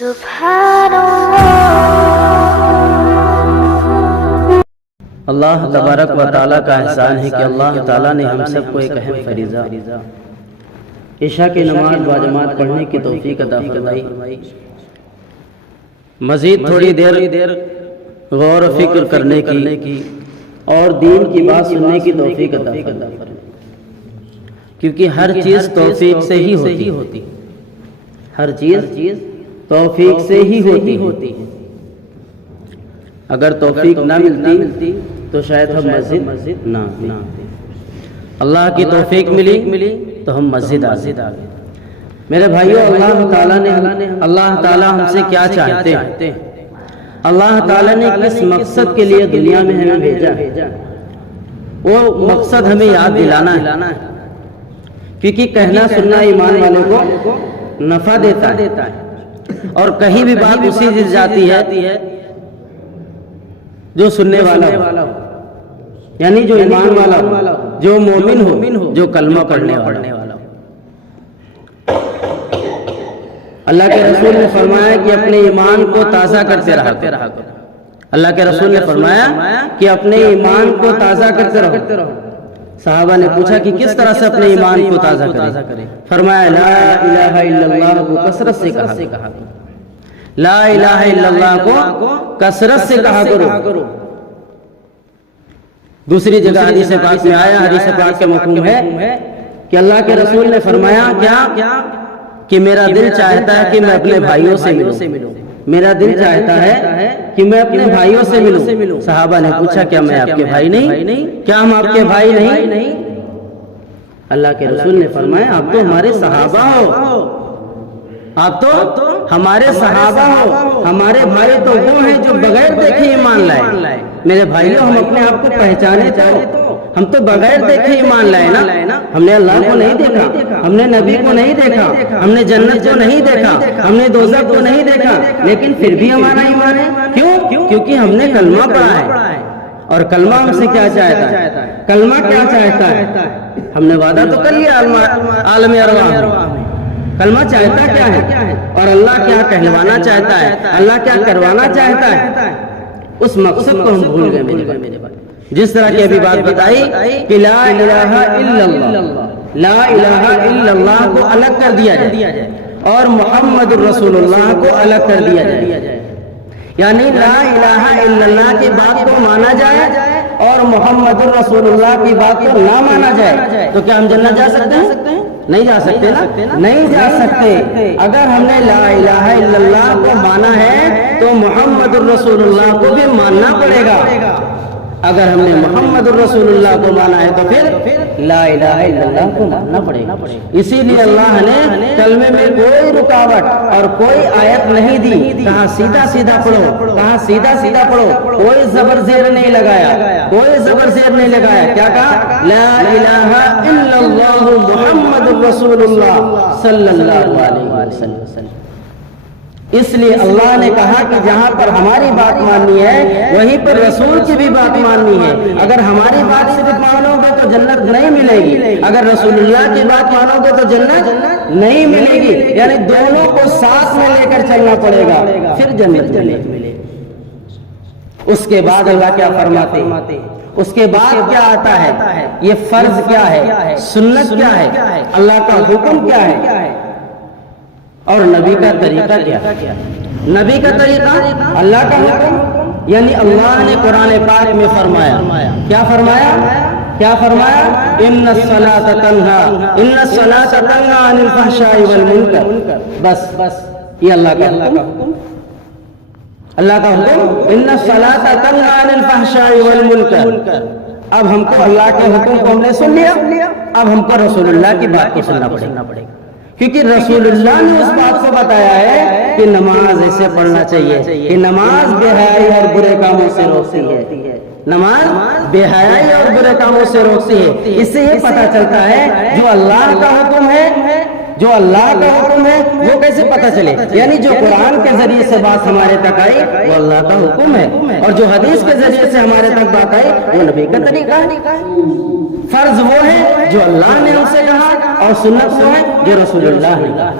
اللہ تبارک و تعالیٰ کا احسان ہے کہ اللہ تعالیٰ نے ہم سب کو ایک اہم فریضہ عشاء کی نماز باجماعت پڑھنے کی توفیق عطا فرمائی۔ مزید تھوڑی دیر غور و فکر کرنے کی اور دین کی بات سننے کی توفیق عطا فرمائی، کیونکہ ہر چیز توفیق سے ہی ہوتی، ہر چیز توفیق سے ہی ہوتی۔ اگر توفیق نہ ملتی تو شاید ہم مسجد نہ آتے۔ اللہ کی توفیق ملی تو ہم مسجد آ گئے۔ میرے بھائیوں، اللہ تعالیٰ ہم سے کیا چاہتے ہیں؟ اللہ تعالیٰ نے کس مقصد کے لیے دنیا میں ہمیں بھیجا ہے، وہ مقصد ہمیں یاد دلانا ہے، کیونکہ کہنا سننا ایمان والے کو نفع دیتا ہے، اور کہیں بھی بات اسی دل جاتی ہے جو سننے والا ہو، یعنی جو ایمان والا ہو، جو مومن ہو، جو کلمہ پڑھنے والا ہو۔ اللہ کے رسول نے فرمایا کہ اپنے ایمان کو تازہ کرتے رہا کرو۔ اللہ کے رسول نے فرمایا کہ اپنے ایمان کو تازہ کرتے رہو۔ صحابہ نے پوچھا کہ کس طرح سے اپنے ایمان کو تازہ کریں؟ فرمایا لا الہ الا اللہ کو کثرت سے کہا، لا الہ الا اللہ کو کثرت سے کہا کرو۔ دوسری جگہ حدیث پاک میں آیا، حدیث پاک کا مفہوم ہے کہ اللہ کے رسول نے فرمایا کیا کہ میرا دل چاہتا ہے کہ میں اپنے بھائیوں سے ملوں، میرا دل چاہتا ہے کہ میں اپنے بھائیوں سے ملوں۔ صحابہ نے پوچھا کیا میں آپ کے بھائی نہیں؟ کیا ہم آپ کے بھائی نہیں؟ اللہ کے رسول نے فرمایا آپ تو ہمارے صحابہ ہو، آپ تو ہمارے صحابہ ہو، ہمارے بھائی تو وہ ہیں جو بغیر دیکھے ایمان لائے۔ میرے بھائیوں، ہم اپنے آپ کو پہچانے تو ہم تو بغیر دیکھے ایمان لائے نا۔ ہم نے اللہ کو نہیں دیکھا، ہم نے نبی کو نہیں دیکھا، ہم نے جنت کو نہیں دیکھا، ہم نے دوزخ کو نہیں دیکھا، لیکن پھر بھی ہمارا ایمان ہے۔ کیونکہ ہم نے کلمہ پڑھا ہے، اور کلمہ ہم سے کیا چاہتا ہے؟ کلمہ کیا چاہتا ہے؟ ہم نے وعدہ تو کر لیا عالم ارواح میں، کلمہ چاہتا کیا ہے اور اللہ کیا کہلوانا چاہتا ہے، اللہ کیا کروانا چاہتا ہے، اس مقصد کو ہم بھول گئے میرے بھائی۔ جس طرح کی ابھی بات بتائی کہ لا الہ الا اللہ، لا الہ الا اللہ کو الگ کر دیا جائے اور محمد الرسول اللہ کو الگ کر دیا جائے، یعنی لا الہ الا اللہ کی بات کو مانا جائے اور محمد الرسول اللہ کی بات کو نہ مانا جائے، تو کیا ہم جنت جا سکتے ہیں؟ نہیں جا سکتے نا، نہیں جا سکتے۔ اگر ہم نے لا الہ الا اللہ کو مانا ہے تو محمد الرسول اللہ کو بھی ماننا پڑے گا۔ اگر ہم نے محمد الرسول اللہ کو مانا ہے تو پھر لا الہ الا اللہ کو ماننا پڑے گا۔ اسی لیے اللہ نے کلمے میں کوئی رکاوٹ اور کوئی آیت نہیں دی، کہا سیدھا پڑھو، کہا سیدھا پڑھو، کوئی زبر زیر نہیں لگایا، کوئی زبر زیر نہیں لگایا۔ کیا کہا؟ لا الہ الا اللہ محمد الرسول اللہ صلی اللہ علیہ وسلم۔ اس لیے اللہ نے کہا کہ جہاں پر ہماری بات ماننی ہے وہیں پر رسول کی بھی بات ماننی ہے۔ اگر ہماری بات صرف مانو گے تو جنت نہیں ملے گی، اگر رسول اللہ کی بات مانو گے تو جنت نہیں ملے گی، یعنی دونوں کو ساتھ میں لے کر چلنا پڑے گا، پھر جنت ملے گی۔ اس کے بعد اللہ کیا فرماتے؟ اس کے بعد کیا آتا ہے؟ یہ فرض کیا ہے، سنت کیا ہے، اللہ کا حکم کیا ہے، اور نبی کا طریقہ کیا ہے؟ نبی کا طریقہ، اللہ کا حکم، یعنی اللہ نے قرآن پاک میں فرمایا، کیا فرمایا؟ ان الصلاۃ تنہی عن الفحشاء والمنکر۔ بس یہ اللہ کا حکم، اللہ کا حکم، ان الصلاۃ تنہی عن الفحشاء والمنکر۔ اب ہم کو اللہ کے حکم کو ہم نے سن لیا، اب ہم کو رسول اللہ کی بات کو سننا پڑے گا، کیونکہ رسول اللہ نے اس بات کو بتایا ہے کہ نماز ایسے پڑھنا چاہیے کہ نماز بے حیائی اور برے کاموں سے روکتی ہے، نماز بے حیائی اور برے کاموں سے روکتی ہے۔ اس سے یہ پتہ چلتا ہے جو اللہ کا حکم ہے، جو اللہ کا حکم ہے وہ کیسے پتہ چلے؟ یعنی جو قرآن کے ذریعے سے بات ہمارے تک آئی وہ اللہ کا حکم ہے، اور جو حدیث کے ذریعے سے ہمارے تک بات آئی وہ نبی کا طریقہ ہے۔ فرض وہ ہے جو اللہ نے ہم سے کہا، اور سنت وہ ہے جو رسول اللہ نے کہا۔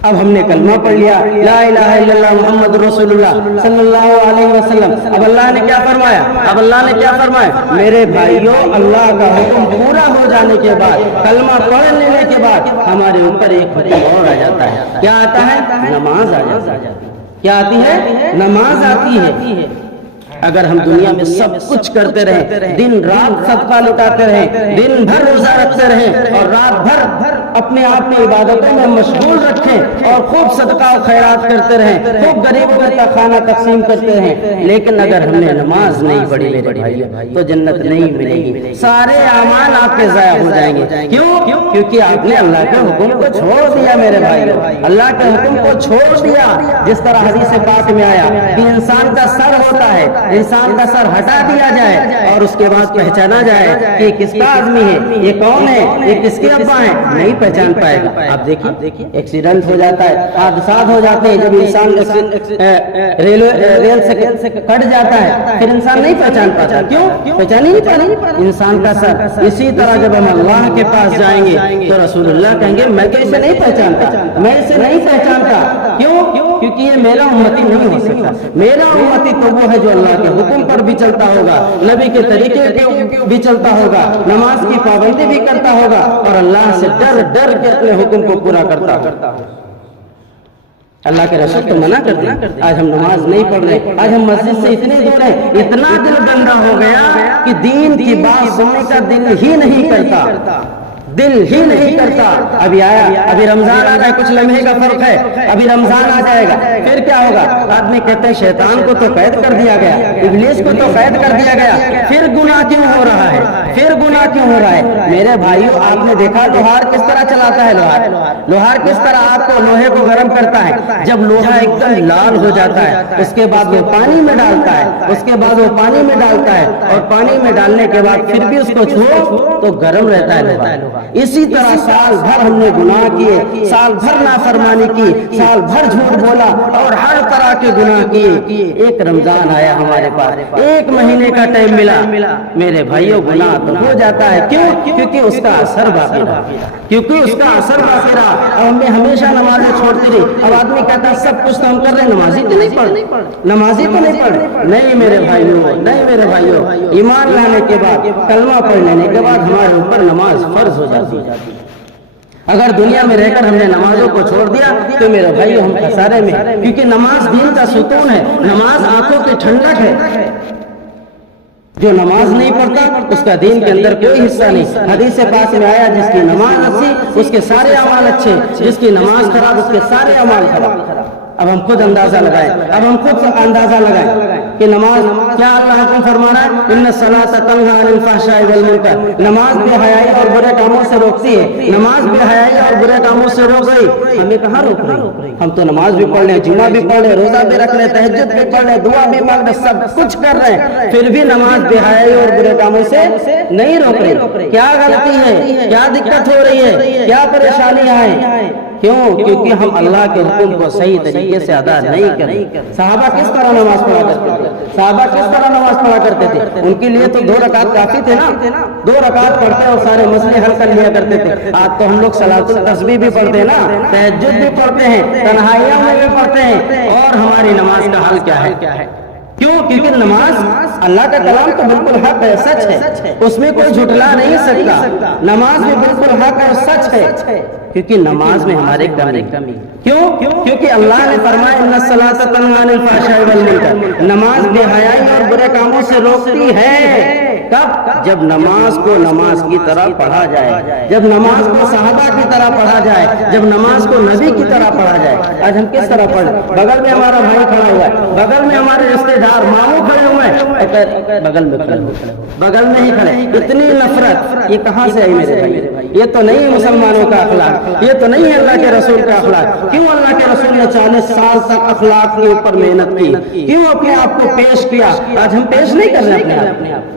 اب ہم نے کلمہ پڑھ لیا لا الہ الا اللہ محمد رسول اللہ صلی اللہ علیہ وسلم. اب اللہ نے کیا فرمایا؟ میرے بھائیوں، اللہ کا حکم پورا ہو جانے کے بعد، کلمہ پڑھ لینے کے بعد ہمارے اوپر ایک حکم اور آ جاتا ہے. کیا آتا ہے؟ نماز آ جاتی ہے. کیا آتی ہے؟ نماز آتی ہے. اگر ہم دنیا میں سب کچھ کرتے رہیں، دن رات صدقہ لٹاتے رہیں، دن بھر روزہ رکھتے رہیں اور رات بھر اپنے آپ میں عبادتوں میں مشغول رکھیں اور خوب صدقہ و خیرات کرتے رہیں، خوب غریبوں کا کھانا تقسیم کرتے رہیں، لیکن اگر ہم نے نماز نہیں پڑھی میرے بھائیوں تو جنت نہیں ملے گی. سارے اعمال آپ کے ضائع ہو جائیں گے. کیوں؟ کیونکہ آپ نے اللہ کے حکم کو چھوڑ دیا میرے بھائیوں. اللہ کے حکم کو چھوڑ دیا. جس طرح حدیث پاک میں آیا کہ انسان کا سر ہوتا ہے، انسان کا سر ہٹا دیا جائے اور اس کے بعد پہچانا جائے کہ یہ کس کا آدمی ہے، یہ کون ہے، یہ کس کے ابا ہیں، نہیں پہچان پائے گا. آپ دیکھیے ایکسیڈنٹ ہو جاتا ہے، حادثات ہو جاتے ہیں. جب انسان ریل سے کٹ جاتا ہے پھر انسان نہیں پہچان پاتا. کیوں؟ پہچان ہی نہیں پاتا انسان کا سر. اسی طرح جب ہم اللہ کے پاس جائیں گے تو رسول اللہ کہیں گے میں تو اسے نہیں پہچانتا، میں اسے نہیں پہچانتا. کیوں؟ کیونکہ یہ میرا امتی نہیں ہو سکتا. میرا امتی تو وہ ہے جو اللہ کے حکم پر بھی چلتا ہوگا، نبی کے طریقے کے بھی چلتا ہوگا، نماز کی پابندی بھی کرتا ہوگا اور اللہ سے ڈر کے اپنے حکم کو پورا کرتا ہوگا. اللہ کے رسول تو منع کرتے ہیں. آج ہم نماز نہیں پڑھ رہے، آج ہم مسجد سے اتنے دور ہیں، اتنا دل گندا ہو گیا کہ دین کی بات سننے کا دل ہی نہیں کرتا. ابھی رمضان آ رہا ہے، کچھ لمحے کا فرق ہے، ابھی رمضان آ جائے گا پھر کیا ہوگا؟ آدمی کہتے ہیں شیطان کو تو قید کر دیا گیا، ابلیس کو تو قید کر دیا گیا، پھر گناہ کیوں ہو رہا ہے؟ میرے بھائیوں، آپ نے دیکھا لوہار کس طرح چلاتا ہے؟ لوہار کس طرح آپ کو لوہے کو گرم کرتا ہے. جب لوہا ایک دم لال ہو جاتا ہے اس کے بعد وہ پانی میں ڈالتا ہے، اور پانی میں ڈالنے کے بعد پھر بھی اس کو چھوڑو تو گرم رہتا ہے لوہا. اسی طرح سال بھر ہم نے گناہ کیے، سال بھر نافرمانی کی، سال بھر جھوٹ بولا اور ہر طرح کے گناہ کیے. ایک رمضان آیا ہمارے پاس، ایک مہینے کا ٹائم ملا، میرے بھائیوں گناہ تو ہو جاتا ہے. کیوں؟ کیونکہ اس کا اثر باقی رہا. اور ہم نے ہمیشہ نمازیں چھوڑتی رہی. اب آدمی کہتا ہے سب کچھ تو ہم کر رہے ہیں، نمازی تو نہیں پڑھ. نہیں میرے بھائیوں، ایمان لانے کے بعد، کلمہ پڑھ لینے کے بعد ہمارے اوپر نماز فرض ہو جاتی ہے. اگر دنیا میں رہ کر ہم نے نمازوں کو چھوڑ دیا تو میرے بھائیوں ہم خسارے میں، کیونکہ نماز دین کا ستون ہے، نماز آنکھوں کی ٹھنڈک ہے. جو نماز نہیں پڑھتا اس کا دین کے اندر کوئی حصہ نہیں. حدیث پاک میں آیا جس کی نماز اچھی اس کے سارے اعمال اچھے، جس کی نماز خراب اس کے سارے اعمال خراب. اب ہم خود اندازہ لگائیں کہ نماز کیا اللہ حکم فرما رہا ہے؟ ان الصلاۃ تنہی عن الفحشاء والمنکر. نماز بے حیائی اور برے کاموں سے روکتی ہے. نماز بے حیائی اور برے کاموں سے روک رہی، ہمیں کہاں روک رہی؟ ہم تو نماز بھی پڑھ لیں، جمعہ بھی پڑھ لیں، روزہ بھی رکھ لیں، تہجد بھی پڑھ لیں، دعا بھی مانگ لیں، سب کچھ کر رہے ہیں، پھر بھی نماز بے حیائی اور برے کاموں سے نہیں روک رہی. کیا غلطی ہے؟ کیا دقت ہو رہی ہے؟ کیا پریشانیاں ہیں؟ کیوں؟ کیونکہ ہم اللہ کے حکم کو صحیح طریقے سے ادا نہیں کرتے. صحابہ کس طرح نماز پڑھا کرتے تھے؟ ان کے لیے تو 2 رکعت کافی تھے نا. 2 رکعت پڑھتے اور سارے مسئلے حل کر لیا کرتے تھے. آج تو ہم لوگ صلاۃ التسبیح بھی پڑھتے ہیں نا، تہجد بھی پڑھتے ہیں، تنہائیوں میں بھی پڑھتے ہیں، اور ہماری نماز کا حل کیا ہے؟ کیوں؟ کیونکہ نماز اللہ کا کلام تو بالکل حق ہے، سچ ہے، اس میں کوئی جھٹلا نہیں سکتا. نماز بھی بالکل حق ہے، سچ ہے، کیونکہ نماز میں ہمارے کمی. کیوں؟ کیونکہ اللہ نے فرمایا ان الصلاۃ تنہی عن الفحشاء والمنکر. نماز بے حیائی اور برے کاموں سے روکتی ہے. کب؟ جب نماز کو نماز کی طرح پڑھا جائے، جب نماز کو صحابہ کی طرح پڑھا جائے، جب نماز کو نبی کی طرح پڑھا جائے. آج ہم کس طرح پڑھیں؟ بغل میں ہمارا بھائی کھڑا ہوا ہے، بغل میں ہمارے رشتے دار ماموں کھڑے ہوئے ہیں، بغل میں ہی کھڑے. اتنی نفرت یہ کہاں سے آئی میرے بھائی؟ یہ تو نہیں مسلمانوں کا اخلاق، یہ تو نہیں ہے اللہ کے رسول کا اخلاق. کیوں اللہ کے رسول نے 40 سال تک اخلاق کے اوپر محنت کی؟ کیوں اپنے آپ کو پیش کیا؟ آج ہم پیش نہیں کر رہے اپنے آپ.